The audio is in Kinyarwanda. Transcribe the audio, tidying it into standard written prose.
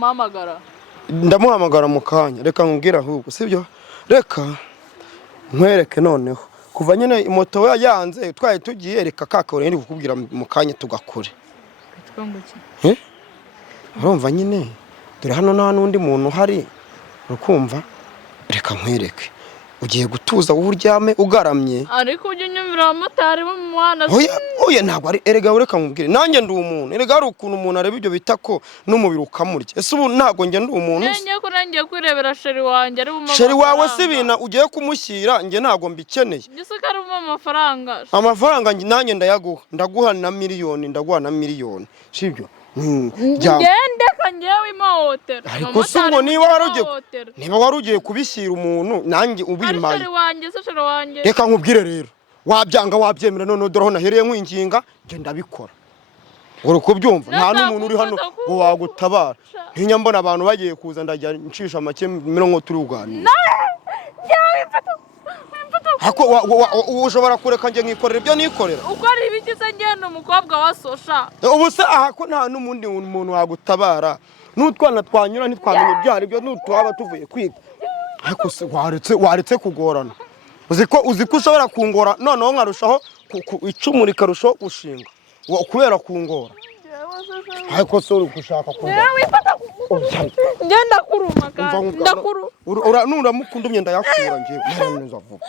Mamagara. Ndamuhamagara mu kanya. Reka nkubwira ahubwo, sibyo? Reka nkwereke noneho. Kuva nyine moto we yanze twaye tugiye reka kakore ndi kukubwira mu kanya tugakore. Twonguki. Urumva nyine dore hano nta nundi muntu hari. Urukumva? Reka nkwereke. Ugiye gutuza wowe uryame ugaramye. Ariko ujye nyumvira motari bo mu mwana. Oya ntabwo ari erega ureka nkubwire. Nanjye ndi umuntu. Erega ari ukuntu umuntu areba ibyo bitako n'umubiri ukamurya. Ese ubu ntabwo nge ndi umuntu. Nenge ko nangiye kwirebera sheri wanjye ari bumama. Sheri wawe sibina ugiye kumushyira nge ntabwo mbikeneye. Gisuka ari bumama amafaranga. Amafaranga nanjye ndaguha na miliyoni. Sibyo? Ngende kanyewe imahotera. Ariko sungo niba warugiye kubishyira umuntu nanjye ubimaye. Sheri wanjye. Reka nkubwire rero. Wabyanga wabyemera none dore nahereye nkwinginga nge ndabikora. Uri kubyumva nta n'umuntu uri hano ngo wagutabara. Ntinya mbona abantu bagiye kuza ndajya ncisha make mirongo turi uganira. Hako ushobora kureka nge nkikorera ibyo nikorera. Ukora ibigize ngendo umukobwa wa sosha. Ubu se ko nta n'umundi muntu wagutabara. N'utwana twanyura ntitwamenye byari byo n'utwaba tuvuye kwiga. Ariko se waretse kugorana. Uziko ushobora kungora noneho nkarushaho icumura ikarushaho gushinga. Kubera kungora. Ariko se uri gushaka kungora. Ngenda kuruma kandi ndakuru. Nuramukunda umyenda yakura ngiye neza vuba.